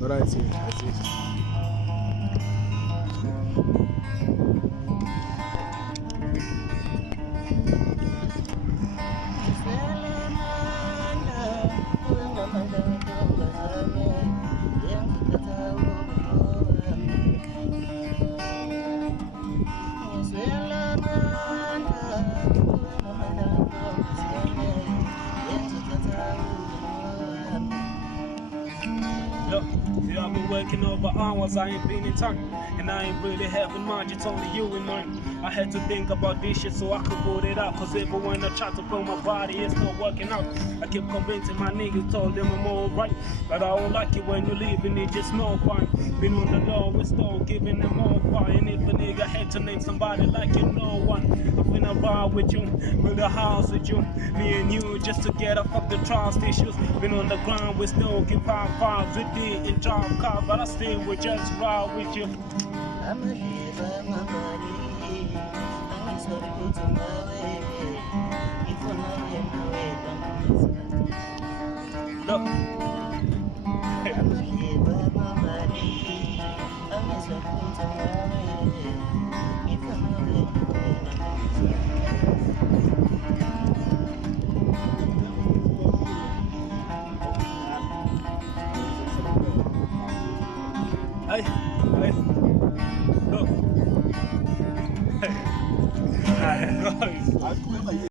Alright, see. That's it. Look, see, I've been working over hours, I ain't been in time. And I ain't really having mind, it's only you in mind. I had to think about this shit so I could put it out. Cause even when I try to pull my body, it's not working out. I keep convincing my niggas, told them I'm alright. But I don't like it when you leave and it just no fine. Been on the lowest though, giving them all fire. And if a nigga had to name somebody like you, no one. I'm finna ride with you, build a house with you. Me and you, just together, fuck the trust issues. Been on the ground, we still give high fives. We didn't drive cars, but I still would just ride with you. I'm a shiver, my body. I'm so good to my way. If I'm not in the way, Look, I'm a shiver, my body. I'm so good to my way. If I'm not in the way, hey.